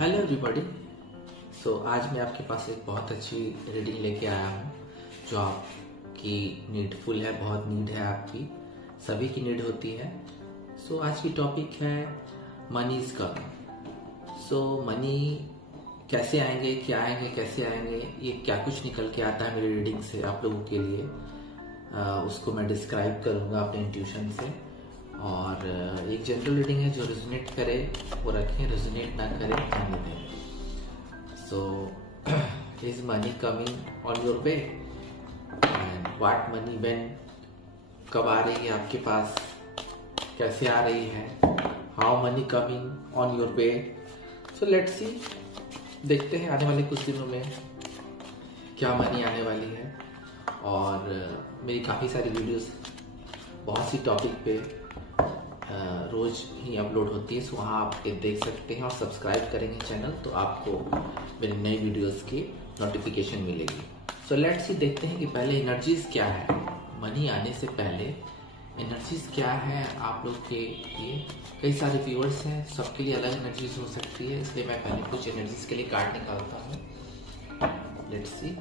Hello everybody. आज मैं आपके पास एक बहुत अच्छी रीडिंग लेके आया हूँ जो आपकी नीडफुल है, बहुत नीड है आपकी, सभी की नीड होती है। आज की टॉपिक है मनी इज कमिंग। मनी कैसे आएंगे, क्या आएंगे, कैसे आएंगे, ये क्या कुछ निकल के आता है मेरी रीडिंग से आप लोगों के लिए, उसको मैं डिस्क्राइब करूँगा अपने इंट्यूशन से। और एक जनरल रीडिंग है, जो रेजोनेट करे वो रखें, रेजोनेट ना करे जाने दें। Is money coming on your way and what money when, कब आ रही है आपके पास, कैसे आ रही है, how many coming on your way. Let's see, देखते हैं आने वाले कुछ दिनों में क्या मनी आने वाली है। और मेरी काफ़ी सारी वीडियोस बहुत सी टॉपिक पे रोज ही अपलोड होती है, वहाँ आप देख सकते हैं और सब्सक्राइब करेंगे चैनल तो आपको मेरी नई वीडियोस की नोटिफिकेशन मिलेगी। लेट्स सी, देखते हैं कि पहले एनर्जीज क्या है, मनी आने से पहले एनर्जीज क्या है आप लोग के लिए। कई सारे व्यूअर्स हैं, सबके लिए अलग एनर्जीज हो सकती है, इसलिए मैं पहले कुछ एनर्जीज के लिए कार्ड निकालता हूँ। लेट्स सी,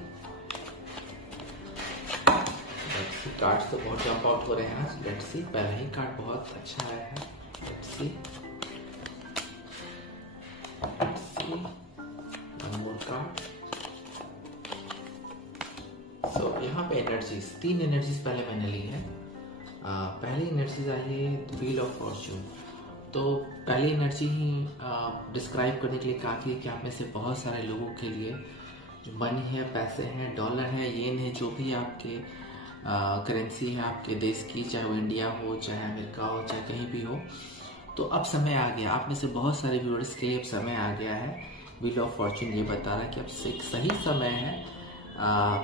कार्ड्स तो बहुत जंप आउट हो रहे हैं आज। लेट्स सी, पहला ही कार्ड बहुत अच्छा आया है। Let's see, one more card. यहाँ पे एनर्जीज, तीन एनर्जीज पहले मैंने ली है। पहली एनर्जीज आई है व्हील ऑफ फॉर्च्यून। तो पहली एनर्जी ही डिस्क्राइब करने के लिए काफ़ी है कि आप में से बहुत सारे लोगों के लिए जो मनी है, पैसे हैं, डॉलर है, येन है, जो भी आपके करेंसी है आपके देश की, चाहे वो इंडिया हो, चाहे अमेरिका हो, चाहे कहीं भी हो, तो अब समय आ गया। आप में से बहुत सारे व्यूअर्स के लिए अब समय आ गया है। व्हील ऑफ फॉर्च्यून ये बता रहा है कि अब एक सही समय है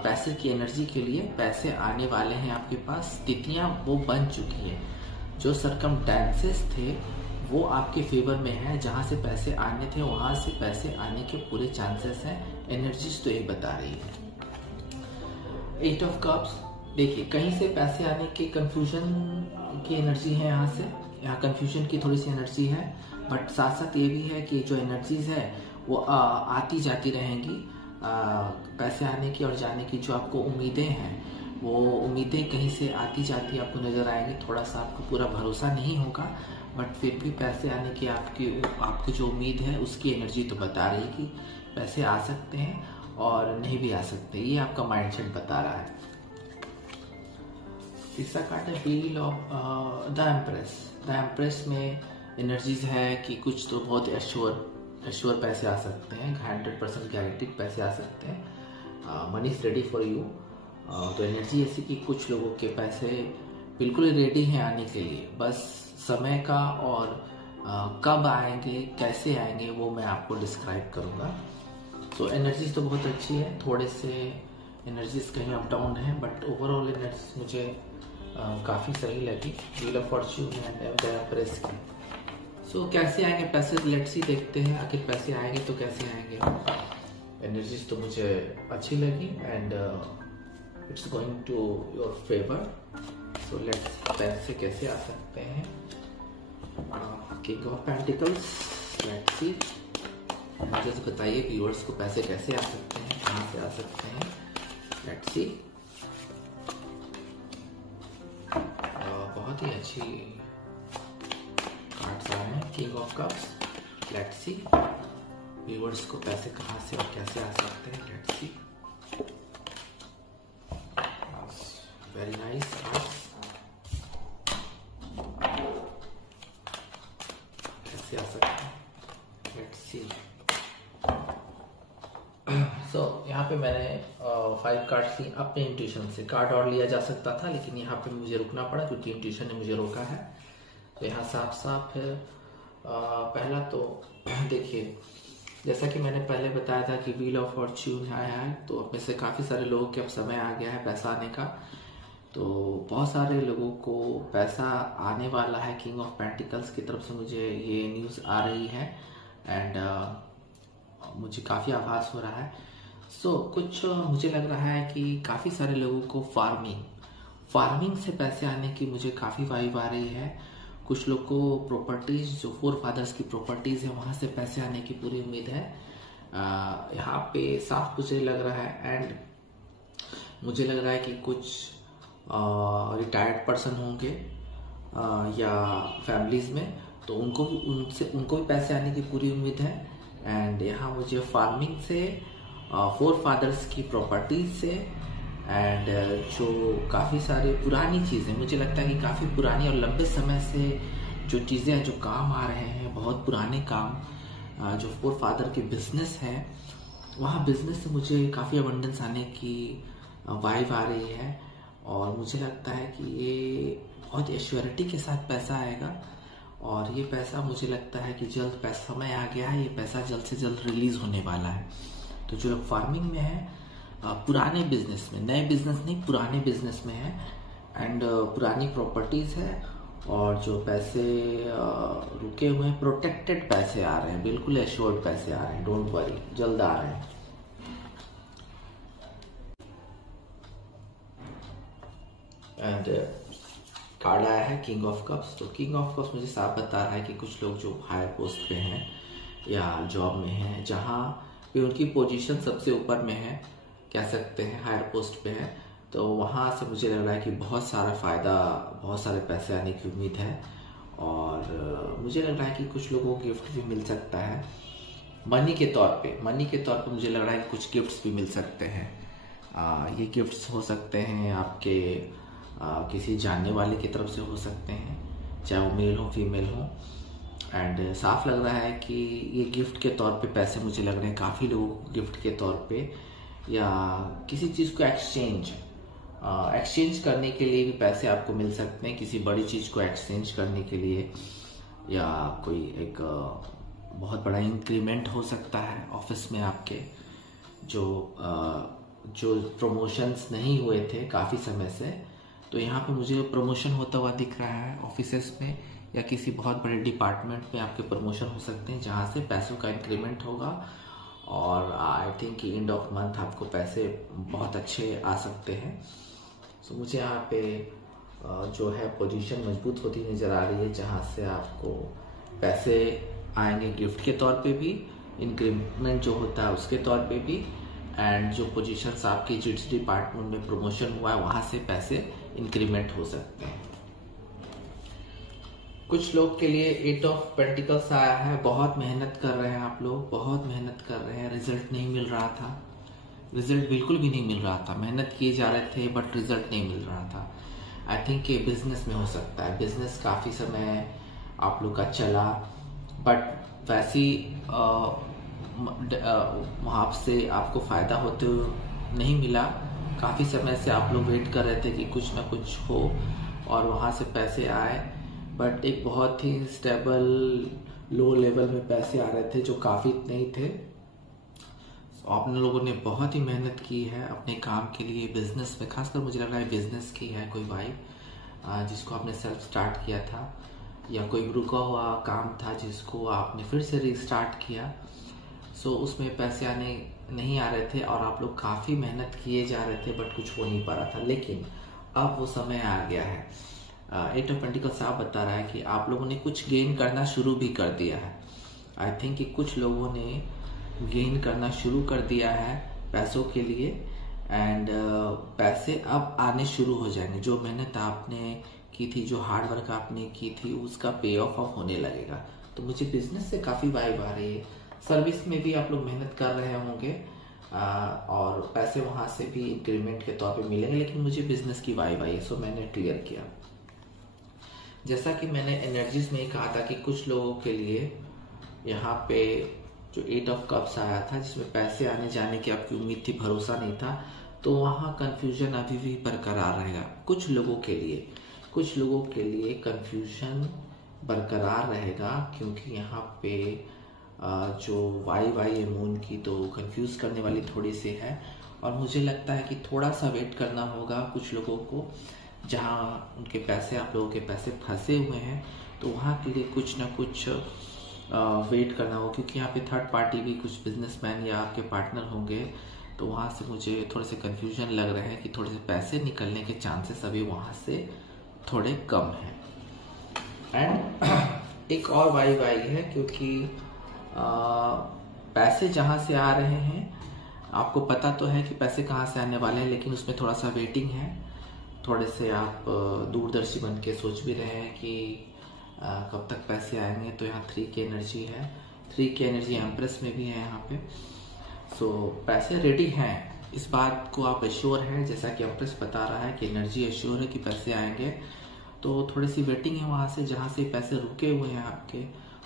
पैसे की एनर्जी के लिए। पैसे आने वाले हैं आपके पास, स्थितियाँ वो बन चुकी है, जो सरकमस्टेंसेस थे वो आपके फेवर में है। जहाँ से पैसे आने थे वहाँ से पैसे आने के पूरे चांसेस हैं। एनर्जीज तो यही बता रही है। 8 ऑफ कप्स, देखिए कहीं से पैसे आने की कंफ्यूजन की एनर्जी है, यहाँ कंफ्यूजन की थोड़ी सी एनर्जी है, बट साथ साथ ये भी है कि जो एनर्जीज है वो आती जाती रहेंगी। पैसे आने की और जाने की जो आपको उम्मीदें हैं, वो उम्मीदें कहीं से आती जाती आपको नजर आएंगी। थोड़ा सा आपको पूरा भरोसा नहीं होगा, बट फिर भी पैसे आने की आपकी जो उम्मीद है उसकी एनर्जी तो बता रही है कि पैसे आ सकते हैं और नहीं भी आ सकते, ये आपका माइंडसेट बता रहा है। तीसरा कार्ड है wheel of the empress. The empress में एनर्जीज है कि कुछ तो बहुत एश्योर पैसे आ सकते हैं, 100% गारंटीड पैसे आ सकते हैं। Money is ready for you. तो एनर्जी ऐसी कि कुछ लोगों के पैसे बिल्कुल रेडी हैं आने के लिए, बस समय का और कब आएंगे, कैसे आएंगे, वो मैं आपको डिस्क्राइब करूँगा। एनर्जीज तो बहुत अच्छी है, थोड़े से एनर्जीज कहीं अप डाउन है, बट ओवरऑल एनर्जीज मुझे काफ़ी सही लगी wheel of Fortune and the empress की। कैसे आएंगे पैसे, लेट्स सी, देखते हैं आखिर पैसे आएंगे तो कैसे आएंगे। एनर्जीज तो मुझे अच्छी लगी and it's going to your favour. Let's, पैसे कैसे आ सकते हैं। King of pentacles, let's see, energies बताइए व्यूअर्स को पैसे कैसे आ सकते हैं, कहाँ से आ सकते हैं। लेट्स सी, बहुत ही अच्छी कार्ड्स आ रहे हैं। King of cups, let's see, viewers को पैसे कहाँ से और कैसे आ सकते हैं। Let's see, very nice cards, कैसे आ सकते हैं। लेट्स सी, यहाँ पे मैंने 5 कार्ड्स ली अपने इंट्यूशन से। कार्ड और लिया जा सकता था, लेकिन यहाँ पे मुझे रुकना पड़ा क्योंकि इंट्यूशन ने मुझे रोका है। तो यहाँ साफ साफ है। पहला तो देखिए, जैसा कि मैंने पहले बताया था कि व्हील ऑफ फॉर्च्यून आया है, तो अब में से काफ़ी सारे लोगों के अब समय आ गया है पैसा आने का। तो बहुत सारे लोगों को पैसा आने वाला है। किंग ऑफ पेंटिकल्स की तरफ से मुझे ये न्यूज़ आ रही है एंड मुझे काफ़ी आभास हो रहा है। कुछ मुझे लग रहा है कि काफ़ी सारे लोगों को फार्मिंग से पैसे आने की मुझे काफ़ी वाइब आ रही है। कुछ लोग को प्रॉपर्टीज, जो फोर फादर्स की प्रॉपर्टीज है, वहां से पैसे आने की पूरी उम्मीद है। यहाँ पे साफ मुझे लग रहा है, एंड मुझे लग रहा है कि कुछ रिटायर्ड पर्सन होंगे या फैमिलीज में, तो उनको भी पैसे आने की पूरी उम्मीद है। एंड यहाँ मुझे फार्मिंग से, फोर फादर्स की प्रॉपर्टीज से, एंड जो काफ़ी सारे पुरानी चीज़ें, मुझे लगता है कि काफ़ी पुरानी और लंबे समय से जो चीज़ें हैं, जो काम आ रहे हैं, बहुत पुराने काम, जो फोर फादर के बिजनेस है, वहाँ बिजनेस से मुझे काफ़ी अबंडेंस आने की वाइब आ रही है। और मुझे लगता है कि ये बहुत एश्योरिटी के साथ पैसा आएगा, और ये पैसा मुझे लगता है कि जल्द पैसा, समय आ गया है, ये पैसा जल्द से जल्द रिलीज होने वाला है। तो जो लोग फार्मिंग में है, पुराने बिजनेस में, नए बिजनेस नहीं, पुराने बिजनेस में है, एंड पुरानी प्रॉपर्टीज है, और जो पैसे रुके हुए हैं, प्रोटेक्टेड पैसे आ रहे हैं, बिल्कुल एश्योर्ड पैसे आ रहे हैं, डोंट वरी, जल्द आ रहे हैं। एंड कार्ड आया है किंग ऑफ कप्स। तो किंग ऑफ कप्स मुझे साफ बता रहा है कि कुछ लोग जो हायर पोस्ट पे हैं या जॉब में हैं, जहाँ पे उनकी पोजीशन सबसे ऊपर में है, कह सकते हैं हायर पोस्ट पे है, तो वहाँ से मुझे लग रहा है कि बहुत सारा फ़ायदा, बहुत सारे पैसे आने की उम्मीद है। और मुझे लग रहा है कि कुछ लोगों को गिफ्ट भी मिल सकता है मनी के तौर पे। मुझे लग रहा है कि कुछ गिफ्ट्स भी मिल सकते हैं। ये गिफ्ट्स हो सकते हैं आपके किसी जानने वाले की तरफ से हो सकते हैं, चाहे वो मेल हो फीमेल हो। एंड साफ लग रहा है कि ये गिफ्ट के तौर पे पैसे मुझे लग रहे हैं काफ़ी लोगों को गिफ्ट के तौर पे, या किसी चीज़ को एक्सचेंज करने के लिए भी पैसे आपको मिल सकते हैं, किसी बड़ी चीज़ को एक्सचेंज करने के लिए, या कोई एक बहुत बड़ा इंक्रीमेंट हो सकता है ऑफिस में आपके, जो प्रमोशंस नहीं हुए थे काफ़ी समय से, तो यहाँ पे मुझे प्रमोशन होता हुआ दिख रहा है ऑफिसेस में, या किसी बहुत बड़े डिपार्टमेंट में आपके प्रमोशन हो सकते हैं, जहाँ से पैसों का इंक्रीमेंट होगा। और आई थिंक कि एंड ऑफ मंथ आपको पैसे बहुत अच्छे आ सकते हैं। सो मुझे यहाँ पे जो है पोजीशन मजबूत होती नज़र आ रही है, जहाँ से आपको पैसे आएंगे गिफ्ट के तौर पे भी, इंक्रीमेंट जो होता है उसके तौर पे भी, एंड जो पोजीशंस आपकी जिस डिपार्टमेंट में प्रमोशन हुआ है वहाँ से पैसे इंक्रीमेंट हो सकते हैं। कुछ लोग के लिए 8 ऑफ पेंटिकल्स आया है। बहुत मेहनत कर रहे हैं आप लोग, बहुत मेहनत कर रहे हैं, रिजल्ट नहीं मिल रहा था, रिजल्ट बिल्कुल भी नहीं मिल रहा था, मेहनत किए जा रहे थे बट रिजल्ट नहीं मिल रहा था। आई थिंक ये बिजनेस में हो सकता है, बिजनेस काफ़ी समय आप लोग का चला, बट वैसी वहाँ से आपको फ़ायदा होते हुए नहीं मिला। काफ़ी समय से आप लोग वेट कर रहे थे कि कुछ ना कुछ हो और वहाँ से पैसे आए, बट एक बहुत ही स्टेबल लो लेवल में पैसे आ रहे थे जो काफ़ी नहीं थे। आपने लोगों ने बहुत ही मेहनत की है अपने काम के लिए, बिजनेस में खासकर मुझे लग रहा है बिजनेस की है कोई वाइब जिसको आपने सेल्फ स्टार्ट किया था, या कोई रुका हुआ काम था जिसको आपने फिर से रीस्टार्ट किया। सो उसमें पैसे आने नहीं आ रहे थे और आप लोग काफ़ी मेहनत किए जा रहे थे बट कुछ हो नहीं पा रहा था, लेकिन अब वो समय आ गया है। 8 ऑफ पेंटिकल्स साफ बता रहा है कि आप लोगों ने कुछ गेन करना शुरू भी कर दिया है। आई थिंक कि कुछ लोगों ने गेन करना शुरू कर दिया है पैसों के लिए, एंड पैसे अब आने शुरू हो जाएंगे। जो मेहनत आपने की थी, जो हार्ड वर्क आपने की थी, उसका पे ऑफ होने लगेगा। तो मुझे बिजनेस से काफ़ी वाइब आ रही है। सर्विस में भी आप लोग मेहनत कर रहे होंगे और पैसे वहाँ से भी इंक्रीमेंट के तौर पे मिलेंगे, लेकिन मुझे बिजनेस की वाइब आई है, सो मैंने क्लियर किया। जैसा कि मैंने एनर्जीज में कहा था कि कुछ लोगों के लिए यहाँ पे जो 8 ऑफ कप्स आया था जिसमें पैसे आने जाने की आपकी उम्मीद थी, भरोसा नहीं था, तो वहाँ कंफ्यूजन अभी भी बरकरार रहेगा। कुछ लोगों के लिए कंफ्यूजन बरकरार रहेगा, क्योंकि यहाँ पे जो वाई है मून की, तो कंफ्यूज करने वाली थोड़ी सी है। और मुझे लगता है कि थोड़ा सा वेट करना होगा कुछ लोगों को, जहाँ उनके पैसे, आप लोगों के पैसे फंसे हुए हैं, तो वहाँ के लिए कुछ ना कुछ वेट करना होगा, क्योंकि यहाँ पे थर्ड पार्टी भी कुछ बिजनेसमैन या आपके पार्टनर होंगे, तो वहाँ से मुझे थोड़े से कंफ्यूजन लग रहे हैं कि थोड़े से पैसे निकलने के चांसेस अभी वहाँ से थोड़े कम हैं। एंड एक और वाइब आई है क्योंकि पैसे जहाँ से आ रहे हैं आपको पता तो है कि पैसे कहाँ से आने वाले हैं, लेकिन उसमें थोड़ा सा वेटिंग है। थोड़े से आप दूरदर्शी बन के सोच भी रहे हैं कि कब तक पैसे आएंगे। तो यहाँ 3 की एनर्जी है, 3 की एनर्जी एम्प्रेस में भी है यहाँ पे। सो पैसे रेडी हैं, इस बात को आप एश्योर हैं, जैसा कि एम्प्रेस बता रहा है कि एनर्जी एश्योर है कि पैसे आएंगे। तो थोड़ी सी वेटिंग है वहाँ से जहाँ से पैसे रुके हुए हैं आपके।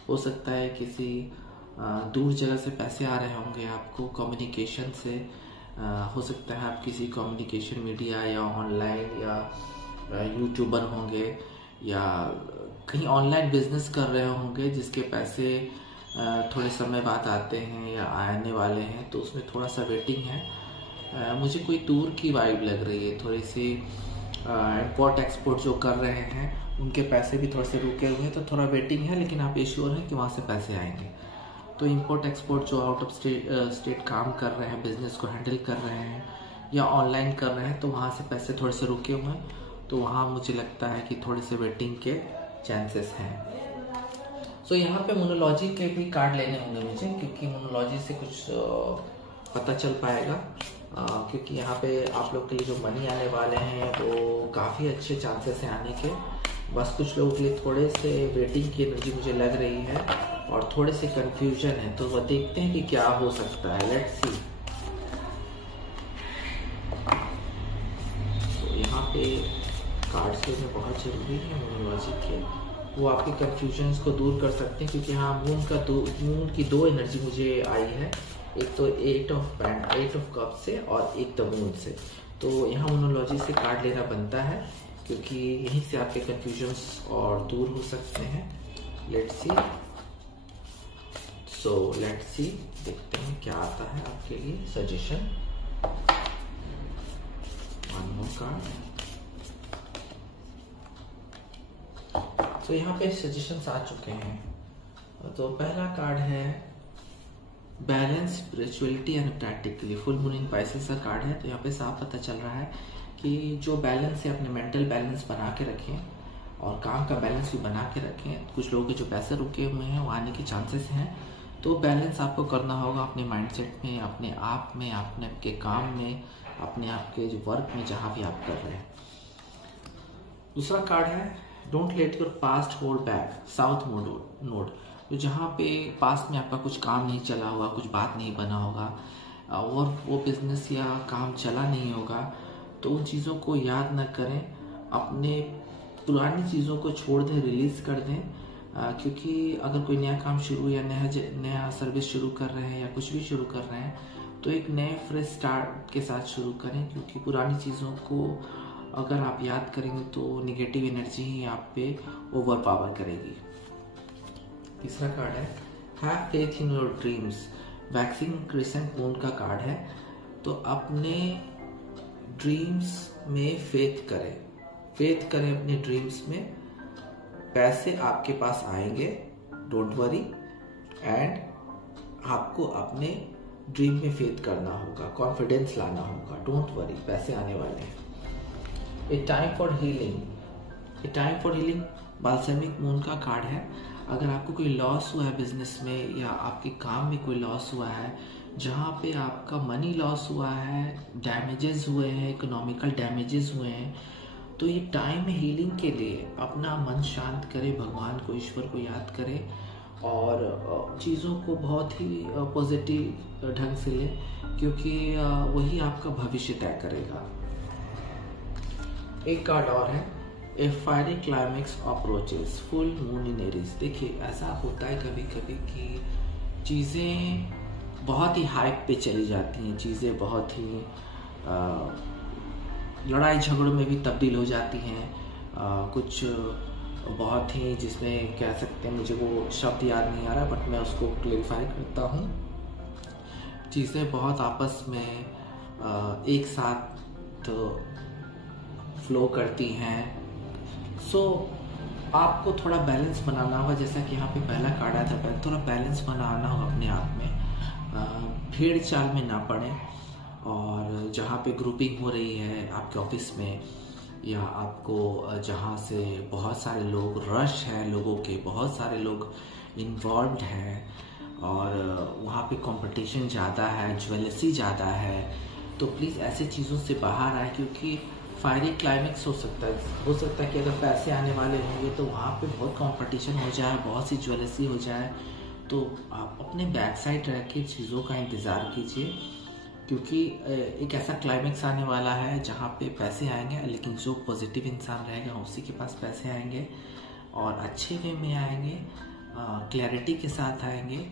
हो सकता है किसी दूर जगह से पैसे आ रहे होंगे आपको, कम्युनिकेशन से। हो सकता है आप किसी कम्युनिकेशन मीडिया या ऑनलाइन या यूट्यूबर होंगे या कहीं ऑनलाइन बिजनेस कर रहे होंगे जिसके पैसे थोड़े समय बाद आते हैं या आने वाले हैं। तो उसमें थोड़ा सा वेटिंग है। मुझे कोई टूर की वाइब लग रही है। थोड़ी सी इम्पोर्ट एक्सपोर्ट जो कर रहे हैं उनके पैसे भी थोड़े से रुके हुए हैं, तो थोड़ा वेटिंग है, लेकिन आप एश्योर हैं कि वहाँ से पैसे आएंगे। तो इम्पोर्ट एक्सपोर्ट जो आउट ऑफ स्टेट काम कर रहे हैं, बिजनेस को हैंडल कर रहे हैं या ऑनलाइन कर रहे हैं, तो वहाँ से पैसे थोड़े से रुके हुए हैं। तो वहाँ मुझे लगता है कि थोड़े से वेटिंग के चांसेस हैं। सो यहाँ पे मोनोलॉजी के भी कार्ड लेने होंगे मुझे, क्योंकि मोनोलॉजी से कुछ पता चल पाएगा। क्योंकि यहाँ पे आप लोग के लिए जो मनी आने वाले हैं वो काफ़ी अच्छे चांसेस हैं आने के। बस कुछ लोगों के लिए थोड़े से वेटिंग की एनर्जी मुझे लग रही है और थोड़े से कंफ्यूजन है। तो वह देखते हैं कि क्या हो सकता है, लेट्स सी। तो यहाँ पे कार्ड्स लेने बहुत ज़रूरी है मोनोलॉजी के, वो आपके कंफ्यूजन्स को दूर कर सकते हैं। क्योंकि हाँ, मून की 2 एनर्जी मुझे आई है, एक तो 8 ऑफ कप से और एक द मून से। तो यहाँ मोनोलॉजी से कार्ड लेना बनता है क्योंकि यहीं से आपके कंफ्यूजन्स और दूर हो सकते हैं। Let's see. So let's see, देखते हैं क्या आता है आपके लिए सजेशन। One more card. तो यहाँ पे सजेशंस आ चुके हैं। तो पहला कार्ड है balance, spirituality and practically. Full moon in Pisces का कार्ड है। तो यहाँ पे साफ पता चल रहा है कि जो बैलेंस है, अपने मेंटल बैलेंस बना के रखें और काम का बैलेंस भी बना के रखें। कुछ लोगों के जो पैसे रुके हुए हैं वो आने के चांसेस हैं, तो बैलेंस आपको करना होगा अपने माइंडसेट में, अपने आप में, अपने आपके काम में, अपने आपके जो वर्क में, जहाँ भी आप कर रहे हैं। दूसरा कार्ड है don't let your past hold back, south node. तो जहाँ पे पास्ट में आपका कुछ काम नहीं चला होगा, कुछ बात नहीं बना होगा और वो बिजनेस या काम चला नहीं होगा, तो उन चीज़ों को याद न करें। अपने पुरानी चीज़ों को छोड़ दें, रिलीज़ कर दें। क्योंकि अगर कोई नया काम शुरू या नया सर्विस शुरू कर रहे हैं या कुछ भी शुरू कर रहे हैं, तो एक नए फ्रेश स्टार्ट के साथ शुरू करें। क्योंकि पुरानी चीज़ों को अगर आप याद करेंगे तो निगेटिव एनर्जी ही आप पे ओवर पावर करेगी। तीसरा कार्ड है have faith in your dreams, waxing crescent moon का कार्ड है। तो अपने ड्रीम्स में फेथ करें अपने ड्रीम्स में। पैसे आपके पास आएंगे, डोंट वरी। एंड आपको अपने ड्रीम में फेथ करना होगा, कॉन्फिडेंस लाना होगा, डोंट वरी, पैसे आने वाले हैं। ए time for healing balsamic moon का कार्ड है। अगर आपको कोई लॉस हुआ है बिजनेस में या आपके काम में कोई लॉस हुआ है, जहाँ पे आपका मनी लॉस हुआ है, डैमेजेस हुए हैं, इकोनॉमिकल डैमेजेस हुए हैं, तो ये टाइम है हीलिंग के लिए। अपना मन शांत करें, भगवान को, ईश्वर को याद करें और चीज़ों को बहुत ही पॉजिटिव ढंग से लें, क्योंकि वही आपका भविष्य तय करेगा। एक कार्ड और है a fiery climax approaches, full moon in Aries. देखिए, ऐसा होता है कभी कभी कि चीज़ें बहुत ही हाइप पे चली जाती हैं, चीज़ें बहुत ही लड़ाई झगड़ों में भी तब्दील हो जाती हैं। कुछ बहुत ही, जिसमें कह सकते हैं, मुझे वो शब्द याद नहीं आ रहा, बट मैं उसको क्लेरिफाई करता हूँ। चीज़ें बहुत आपस में एक साथ फ्लो करती हैं। सो आपको थोड़ा बैलेंस बनाना होगा। जैसा कि यहाँ पे पहला कार्ड आया था, थोड़ा बैलेंस बनाना होगा अपने आप में। भीड़ चाल में ना पड़े। और जहाँ पे ग्रुपिंग हो रही है आपके ऑफिस में या आपको जहाँ से बहुत सारे लोग, रश है लोगों के, बहुत सारे लोग इन्वॉल्व हैं और वहाँ पे कंपटीशन ज़्यादा है, ज्वेलसी ज़्यादा है, तो प्लीज़ ऐसे चीज़ों से बाहर आए, क्योंकि फायरी क्लाइमेक्स हो सकता है कि अगर पैसे आने वाले होंगे तो वहाँ पे बहुत कंपटीशन हो जाए, बहुत सी ज्वेलसी हो जाए, तो आप अपने बैक साइड रह के चीज़ों का इंतज़ार कीजिए, क्योंकि एक ऐसा क्लाइमेक्स आने वाला है जहाँ पे पैसे आएंगे, लेकिन जो पॉजिटिव इंसान रहेगा उसी के पास पैसे आएंगे और अच्छे वे में आएंगे, क्लैरिटी के साथ आएंगे।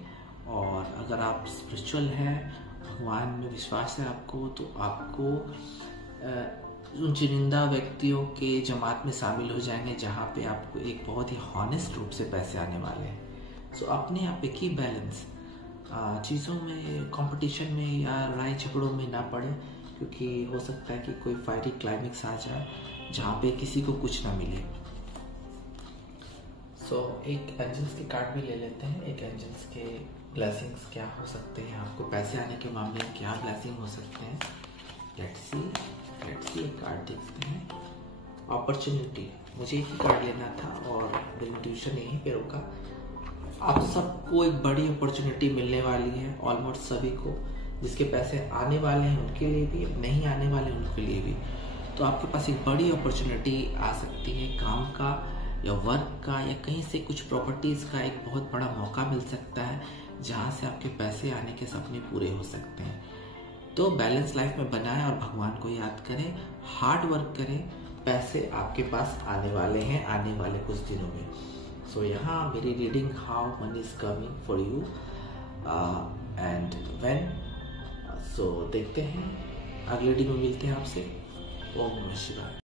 और अगर आप स्पिरिचुअल हैं, भगवान में विश्वास है आपको, तो आपको उन चुनिंदा व्यक्तियों के जमात में शामिल हो जाएंगे जहाँ पे आपको एक बहुत ही हॉनेस्ट रूप से पैसे आने वाले हैं। सो अपने आप एक ही बैलेंस, चीज़ों में, कंपटीशन में या लड़ाई झगड़ों में ना पड़े, क्योंकि हो सकता है कि कोई फायरी क्लाइमेक्स आ जाए जहाँ पे किसी को कुछ ना मिले। सो एक एंजल्स के कार्ड भी ले लेते हैं। एक एंजल्स के ब्लेसिंग्स क्या हो सकते हैं, आपको पैसे आने के मामले में क्या ब्लेसिंग हो सकते हैं। लेट्स सी एक कार्ड देखते हैं। अपॉर्चुनिटी, मुझे एक ही कार्ड लेना था और मेरी ट्यूशन यहीं पे रुका। आप सबको एक बड़ी अपॉर्चुनिटी मिलने वाली है, ऑलमोस्ट सभी को, जिसके पैसे आने वाले हैं उनके लिए भी, नहीं आने वाले हैं उनके लिए भी। तो आपके पास एक बड़ी अपॉर्चुनिटी आ सकती है, काम का या वर्क का या कहीं से कुछ प्रॉपर्टीज़ का एक बहुत बड़ा मौका मिल सकता है, जहाँ से आपके पैसे आने के सपने पूरे हो सकते हैं। तो बैलेंस लाइफ में बनाएं और भगवान को याद करें, हार्ड वर्क करें, पैसे आपके पास आने वाले हैं आने वाले कुछ दिनों में। सो यहाँ मेरी reading how money is coming for you and when. So देखते हैं, अगले रीडिंग में मिलते हैं आपसे। ओम नमः शिवाय।